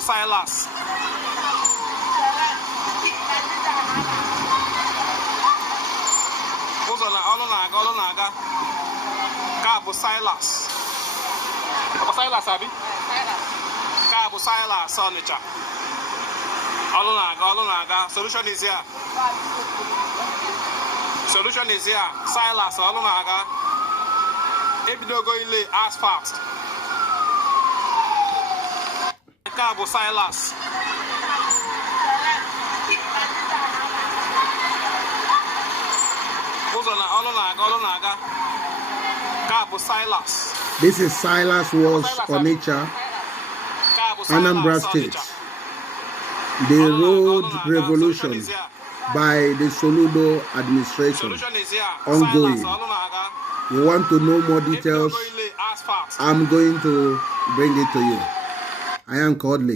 Silas. Olonaga. Cabo Silas. Silas, Abi? Cabo Silas, Onitsha. Olonaga. Solution is here. Solution is here. Silas, Olonaga. Ebidogo ile Aspalt. Cabo Silas. Olonaga. Cabo Silas. This is Silas was Onitsha, Anambra State. The road revolution by the Soludo administration ongoing. You want to know more details? I'm going to bring it to you. I am Kodili-nye.